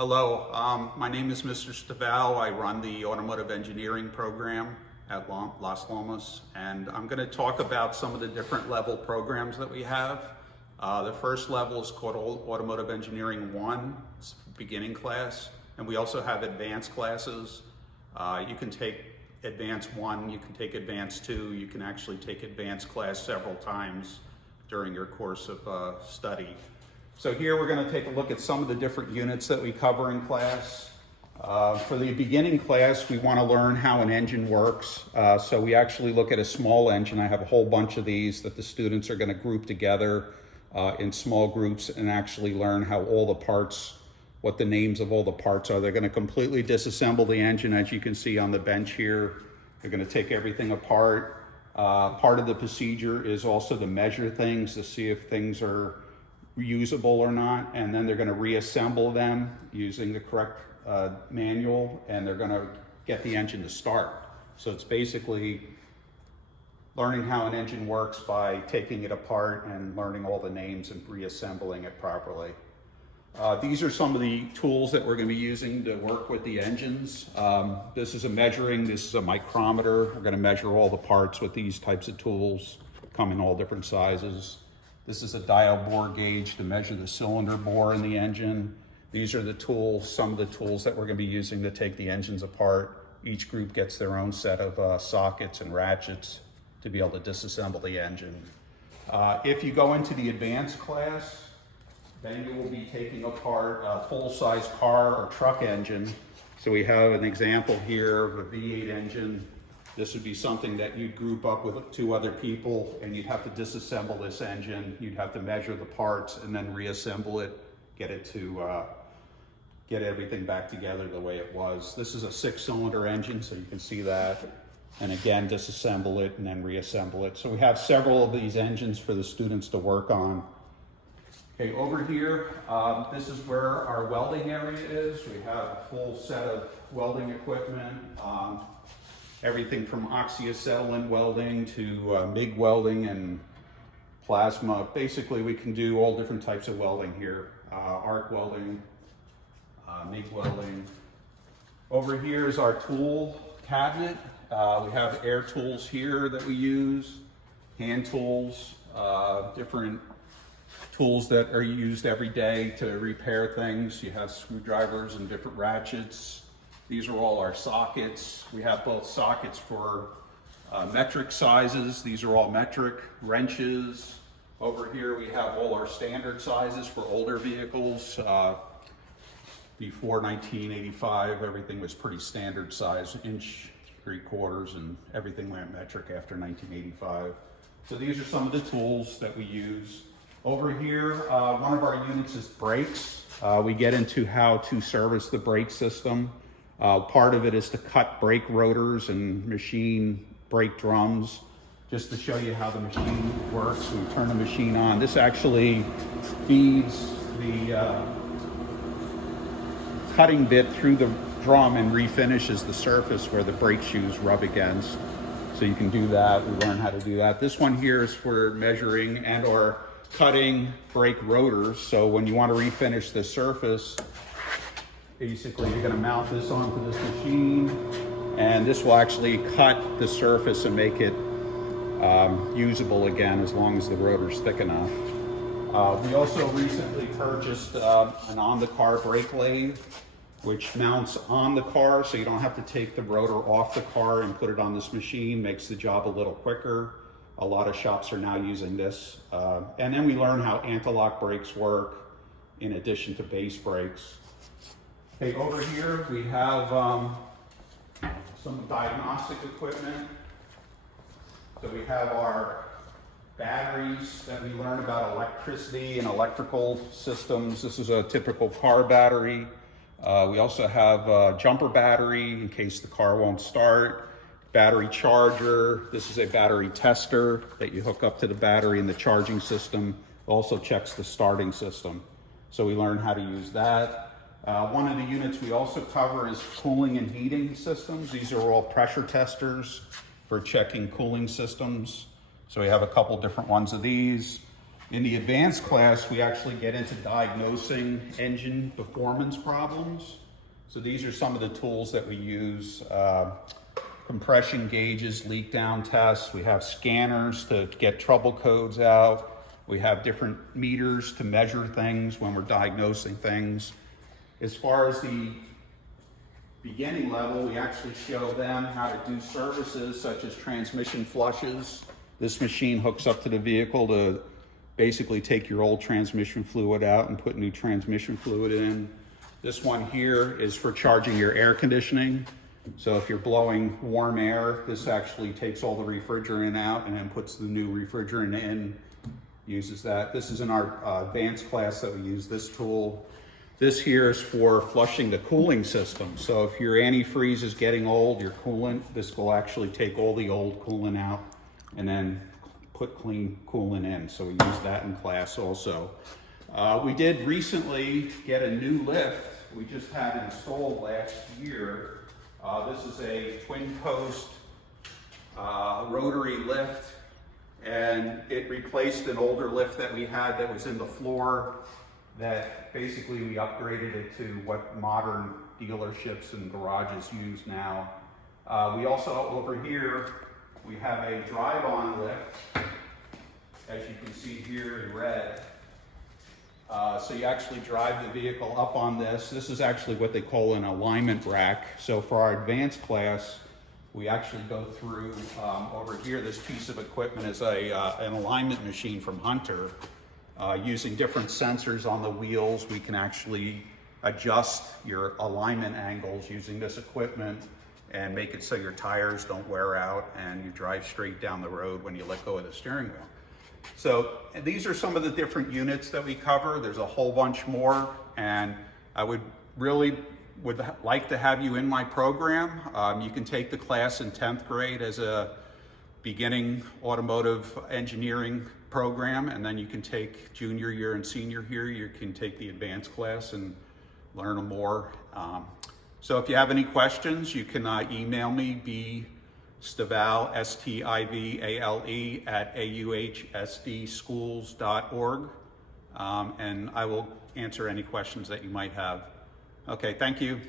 Hello, my name is Mr. Staval. I run the Automotive Engineering program at Las Lomas, and I'm going to talk about some of the different level programs that we have. The first level is called Automotive Engineering 1, it's beginning class, and we also have advanced classes. You can take Advanced 1, you can take Advanced 2, you can actually take Advanced class several times during your course of study. So here we're going to take a look at some of the different units that we cover in class. For the beginning class, we want to learn how an engine works. So we actually look at a small engine. I have a whole bunch of these that the students are going to group together in small groups and actually learn how all the parts, what the names of all the parts are. They're going to completely disassemble the engine, as you can see on the bench here. They're going to take everything apart. Part of the procedure is also to measure things to see if things are usable or not, and then they're going to reassemble them using the correct manual, and they're going to get the engine to start. So it's basically learning how an engine works by taking it apart and learning all the names and reassembling it properly. These are some of the tools that we're going to be using to work with the engines. This is a measuring, this is a micrometer. We're going to measure all the parts with these types of tools, come in all different sizes. This is a dial bore gauge to measure the cylinder bore in the engine. These are the tools, some of the tools that we're going to be using to take the engines apart. Each group gets their own set of sockets and ratchets to be able to disassemble the engine. If you go into the advanced class, then you will be taking apart a full-size car or truck engine. So we have an example here of a V8 engine. This would be something that you'd group up with 2 other people, and you'd have to disassemble this engine. You'd have to measure the parts and then reassemble it, get it to get everything back together the way it was. This is a 6-cylinder engine, so you can see that. And again, disassemble it and then reassemble it. So we have several of these engines for the students to work on. Okay, over here, this is where our welding area is. We have a full set of welding equipment. Everything from oxyacetylene welding to MIG welding and plasma. Basically, we can do all different types of welding here. Arc welding, MIG welding. Over here is our tool cabinet. We have air tools here that we use, hand tools, different tools that are used every day to repair things. You have screwdrivers and different ratchets. These are all our sockets. We have both sockets for metric sizes. These are all metric. Wrenches. Over here we have all our standard sizes for older vehicles. Before 1985, everything was pretty standard size, 1 3/4 inch, and everything went metric after 1985. So these are some of the tools that we use. Over here, one of our units is brakes. We get into how to service the brake system. Part of it is to cut brake rotors and machine brake drums, just to show you how the machine works. We turn the machine on. This actually feeds the cutting bit through the drum and refinishes the surface where the brake shoes rub against. So you can do that. We learn how to do that. This one here is for measuring and or cutting brake rotors. So when you want to refinish the surface, basically, you're going to mount this onto this machine, and this will actually cut the surface and make it usable again as long as the rotor's thick enough. We also recently purchased an on-the-car brake lathe, which mounts on the car, so you don't have to take the rotor off the car and put it on this machine. Makes the job a little quicker. A lot of shops are now using this. And then we learn how anti-lock brakes work in addition to base brakes. Okay, over here we have some diagnostic equipment. So we have our batteries that we learn about electricity and electrical systems. This is a typical car battery. We also have a jumper battery in case the car won't start. Battery charger. This is a battery tester that you hook up to the battery, and the charging system also checks the starting system. So we learn how to use that. One of the units we also cover is cooling and heating systems. These are all pressure testers for checking cooling systems. So we have a couple different ones of these. In the advanced class, we actually get into diagnosing engine performance problems. So these are some of the tools that we use. Compression gauges, leak down tests. We have scanners to get trouble codes out. We have different meters to measure things when we're diagnosing things. As far as the beginning level, we actually show them how to do services such as transmission flushes. This machine hooks up to the vehicle to basically take your old transmission fluid out and put new transmission fluid in. This one here is for charging your air conditioning. So if you're blowing warm air, this actually takes all the refrigerant out and then puts the new refrigerant in, uses that. This is in our advanced class that we use this tool. This here is for flushing the cooling system. So if your antifreeze is getting old, your coolant, this will actually take all the old coolant out and then put clean coolant in. So we use that in class also. We did recently get a new lift. We just had it installed last year. This is a twin post rotary lift, and it replaced an older lift that we had that was in the floor that basically we upgraded it to what modern dealerships and garages use now. We also, over here, we have a drive-on lift, as you can see here in red. So you actually drive the vehicle up on this. This is actually what they call an alignment rack. So for our advanced class, we actually go through, over here, this piece of equipment is an alignment machine from Hunter. Using different sensors on the wheels, we can actually adjust your alignment angles using this equipment and make it so your tires don't wear out and you drive straight down the road when you let go of the steering wheel. So these are some of the different units that we cover. There's a whole bunch more, and I would like to have you in my program. You can take the class in 10th grade as a beginning automotive engineering program, and then you can take junior year and senior year. You can take the advanced class and learn more. So if you have any questions, you can email me, Stivale, Stivale @auhsdschools.org, and I will answer any questions that you might have. Okay, thank you.